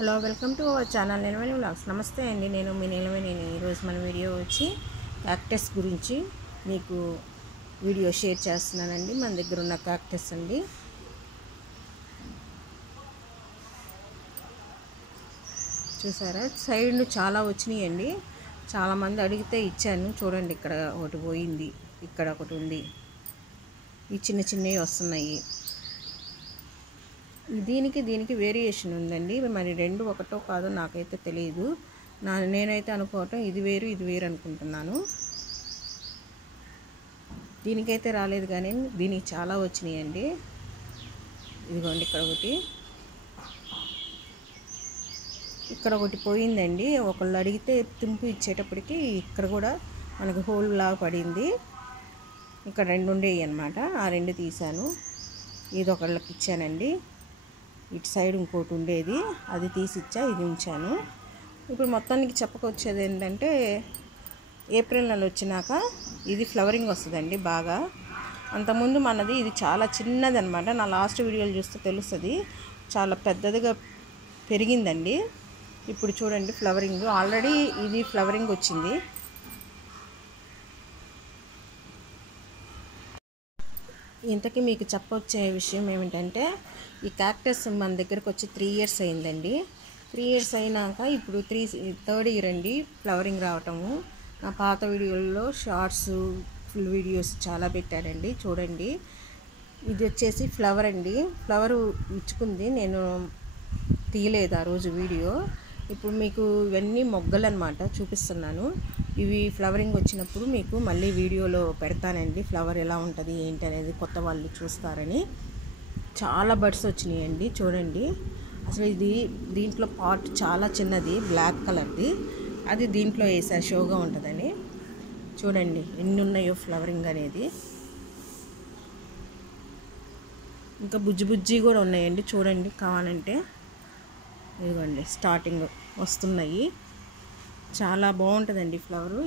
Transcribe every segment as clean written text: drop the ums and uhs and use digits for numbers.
Hello welcome to our channel Neelaveni vlogs. నమస్తే అండి, నేను మీ నిలవేణి. ఈరోజు మన వీడియో వచ్చి క్యాక్టస్ గురించి మీకు వీడియో షేర్ చేస్తున్నానండి. మన దగ్గర ఉన్న క్యాక్టస్ అండి. చూసారా, సైడ్లు చాలా వచ్చినాయండి. చాలామంది అడిగితే ఇచ్చాను. చూడండి, ఇక్కడ ఒకటి పోయింది, ఇక్కడ ఒకటి ఉంది. ఈ చిన్న చిన్నవి వస్తున్నాయి. దీనికి వేరియేషన్ ఉందండి. మరి రెండు ఒకటో కాదో నాకైతే తెలియదు. నేనైతే అనుకోవటం ఇది వేరు ఇది వేరు అనుకుంటున్నాను. దీనికైతే రాలేదు, కానీ దీనికి చాలా వచ్చినాయండి. ఇదిగోండి, ఇక్కడ ఒకటి పోయిందండి. ఒకళ్ళు అడిగితే తుంపు ఇచ్చేటప్పటికి ఇక్కడ కూడా మనకు హోల్ లాగా పడింది. ఇక్కడ రెండు ఉండేవి అన్నమాట. ఆ రెండు తీసాను. ఇది ఒకళ్ళకి ఇచ్చానండి. ఇటు సైడ్ ఇంకోటి ఉండేది, అది తీసిచ్చా, ఇది ఉంచాను. ఇప్పుడు మొత్తానికి చెప్పకొచ్చేది ఏంటంటే, ఏప్రిల్ నెల వచ్చినాక ఇది ఫ్లవరింగ్ వస్తుందండి బాగా. అంతకుముందు మనది ఇది చాలా చిన్నది అనమాట. నా లాస్ట్ వీడియోలు చూస్తే తెలుస్తుంది, చాలా పెద్దదిగా పెరిగిందండి. ఇప్పుడు చూడండి, ఫ్లవరింగ్ ఆల్రెడీ ఇది ఫ్లవరింగ్ వచ్చింది. ఇంతకీ మీకు చెప్పొచ్చే విషయం ఏమిటంటే, ఈ క్యాక్టస్ మన దగ్గరకు వచ్చి 3 years అయిందండి. 3 years అయినాక ఇప్పుడు థర్డ్ ఇయర్ అండి ఫ్లవరింగ్ రావటము. నా పాత వీడియోల్లో షార్ట్స్, ఫుల్ వీడియోస్ చాలా పెట్టానండి. చూడండి, ఇది వచ్చేసి ఫ్లవర్ అండి. ఫ్లవర్ ఇచ్చుకుంది, నేను తీయలేదు ఆ రోజు వీడియో. ఇప్పుడు మీకు ఇవన్నీ మొగ్గలు అన్నమాట, చూపిస్తున్నాను. ఇవి ఫ్లవరింగ్ వచ్చినప్పుడు మీకు మళ్ళీ వీడియోలో పెడతానండి. ఫ్లవర్ ఎలా ఉంటుంది ఏంటి అనేది కొత్త వాళ్ళు చూస్తారని. చాలా బడ్స్ వచ్చినాయండి. చూడండి, అసలు దీంట్లో పాట్ చాలా చిన్నది, బ్లాక్ కలర్ది. అది దీంట్లో వేసా షోగా ఉంటుందని. చూడండి ఎన్ని ఉన్నాయో ఫ్లవరింగ్ అనేది. ఇంకా బుజ్జి కూడా ఉన్నాయండి. చూడండి, కావాలంటే ఇదిగోండి, స్టార్టింగ్ వస్తున్నాయి. చాలా బాగుంటుందండి ఫ్లవరు.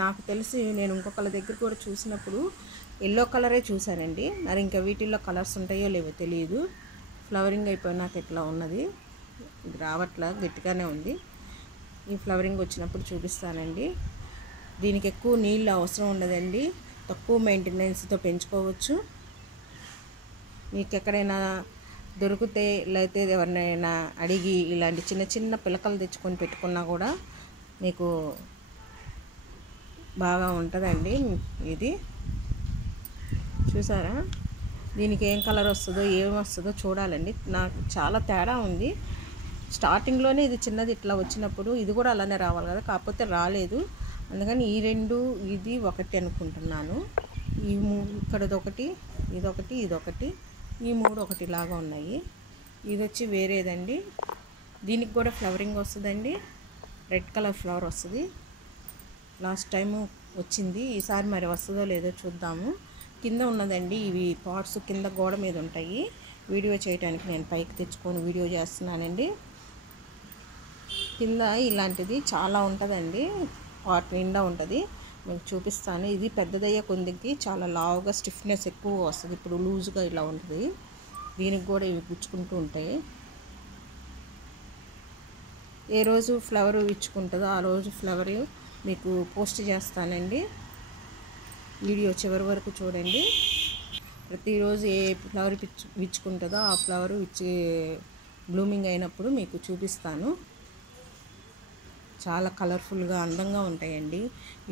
నాకు తెలిసి నేను ఇంకొకళ్ళ దగ్గర కూడా చూసినప్పుడు ఎల్లో కలరే చూశానండి. మరి ఇంకా వీటిల్లో కలర్స్ ఉంటాయో లేవో తెలియదు. ఫ్లవరింగ్ అయిపోయినాక ఇట్లా ఉన్నది, ఇది రావట్లా, గట్టిగానే ఉంది. ఈ ఫ్లవరింగ్ వచ్చినప్పుడు చూపిస్తానండి. దీనికి ఎక్కువ నీళ్ళు అవసరం ఉండదండి, తక్కువ మెయింటెనెన్స్తో పెంచుకోవచ్చు. మీకు ఎక్కడైనా దొరికితే, లేకపోతే ఎవరినైనా అడిగి ఇలాంటి చిన్న చిన్న పిలకలు తెచ్చుకొని పెట్టుకున్నా కూడా మీకు బాగా ఉంటుందండి. ఇది చూసారా, దీనికి ఏం కలర్ వస్తుందో ఏమొస్తుందో చూడాలండి. నాకు చాలా తేడా ఉంది. స్టార్టింగ్లోనే ఇది చిన్నది ఇట్లా వచ్చినప్పుడు ఇది కూడా అలానే రావాలి కదా, కాకపోతే రాలేదు. అందుకని ఈ రెండు, ఇది ఒకటి అనుకుంటున్నాను. ఇక్కడదొకటి, ఇదొకటి, ఈ మూడు ఒకటిలాగా ఉన్నాయి. ఇది వచ్చి వేరేదండి. దీనికి కూడా ఫ్లవరింగ్ వస్తుందండి, రెడ్ కలర్ ఫ్లవర్ వస్తుంది. లాస్ట్ టైము వచ్చింది, ఈసారి మరి వస్తుందో లేదో చూద్దాము. కింద ఉన్నదండి, ఇవి పాట్స్ కింద గోడ మీద ఉంటాయి. వీడియో చేయడానికి నేను పైకి తెచ్చుకొని వీడియో చేస్తున్నానండి. కింద ఇలాంటిది చాలా ఉంటుందండి, పాట్ నిండా ఉంటుంది. మీకు చూపిస్తాను. ఇది పెద్దదయ్యే కొందికి చాలా లావుగా స్టిఫ్నెస్ ఎక్కువగా వస్తుంది. ఇప్పుడు లూజ్గా ఇలా ఉంటుంది. దీనికి కూడా ఇవి గుచ్చుకుంటూ ఉంటాయి. ఏ రోజు ఫ్లవర్ ఇచ్చుకుంటుందో ఆ రోజు ఫ్లవర్ మీకు పోస్ట్ చేస్తానండి. వీడియో చివరి వరకు చూడండి. ప్రతిరోజు ఏ ఫ్లవర్ విచ్చుకుంటుందో ఆ ఫ్లవర్ బ్లూమింగ్ అయినప్పుడు మీకు చూపిస్తాను. చాలా కలర్ఫుల్గా అందంగా ఉంటాయండి.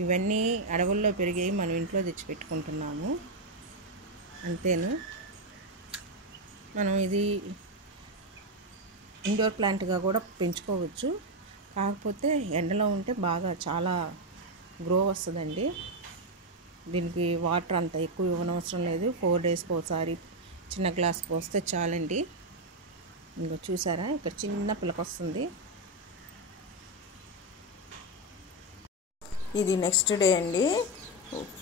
ఇవన్నీ అడవుల్లో పెరిగాయి, మనం ఇంట్లో తెచ్చి పెట్టుకుంటున్నాము అంతేను. మనం ఇది ఇండోర్ ప్లాంట్గా కూడా పెంచుకోవచ్చు. కాకపోతే ఎండలో ఉంటే బాగా చాలా గ్రో వస్తుందండి. దీనికి వాటర్ అంత ఎక్కువ ఇవ్వనవసరం లేదు. 4 daysకి ఒకసారి చిన్న గ్లాస్ పోస్తే చాలండి. ఇంకా చూసారా, ఇక్కడ చిన్న పిలక వస్తుంది. ఇది నెక్స్ట్ డే అండి,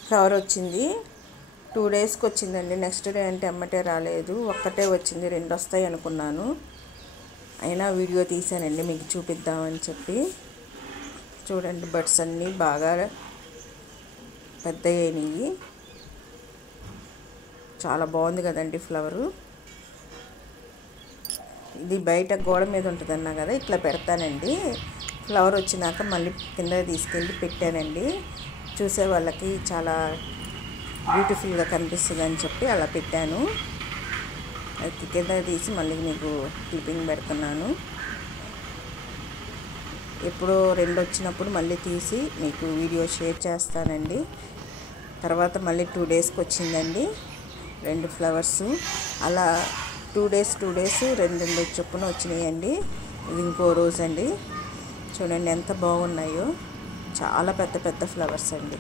ఫ్లవర్ వచ్చింది. 2 daysకి వచ్చిందండి. నెక్స్ట్ డే అంటే ఎమ్మటే రాలేదు, ఒక్కటే వచ్చింది. 2 వస్తాయి అనుకున్నాను, అయినా వీడియో తీసానండి మీకు చూపిద్దామని చెప్పి. చూడండి, బడ్స్ అన్నీ బాగా పెద్ద అయినాయి. చాలా బాగుంది కదండి ఫ్లవరు. ఇది బయట గోడ మీద ఉంటుందన్నా కదా, ఇట్లా పెడతానండి. ఫ్లవర్ వచ్చినాక మళ్ళీ కింద తీసుకెళ్ళి పెట్టానండి. చూసే వాళ్ళకి చాలా బ్యూటిఫుల్గా కనిపిస్తుంది అని చెప్పి అలా పెట్టాను. అది కింద తీసి మళ్ళీ మీకు క్లిప్పింగ్ పెడుతున్నాను. ఎప్పుడో 2 వచ్చినప్పుడు మళ్ళీ తీసి మీకు వీడియో షేర్ చేస్తానండి. తర్వాత మళ్ళీ 2 డేస్కి వచ్చిందండి 2 ఫ్లవర్స్. అలా 2 డేస్ 2 చొప్పున వచ్చినాయండి. ఇది ఇంకో రోజు అండి. చూడండి ఎంత బాగున్నాయో, చాలా పెద్ద పెద్ద ఫ్లవర్స్ అండి.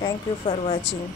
Thank you for watching.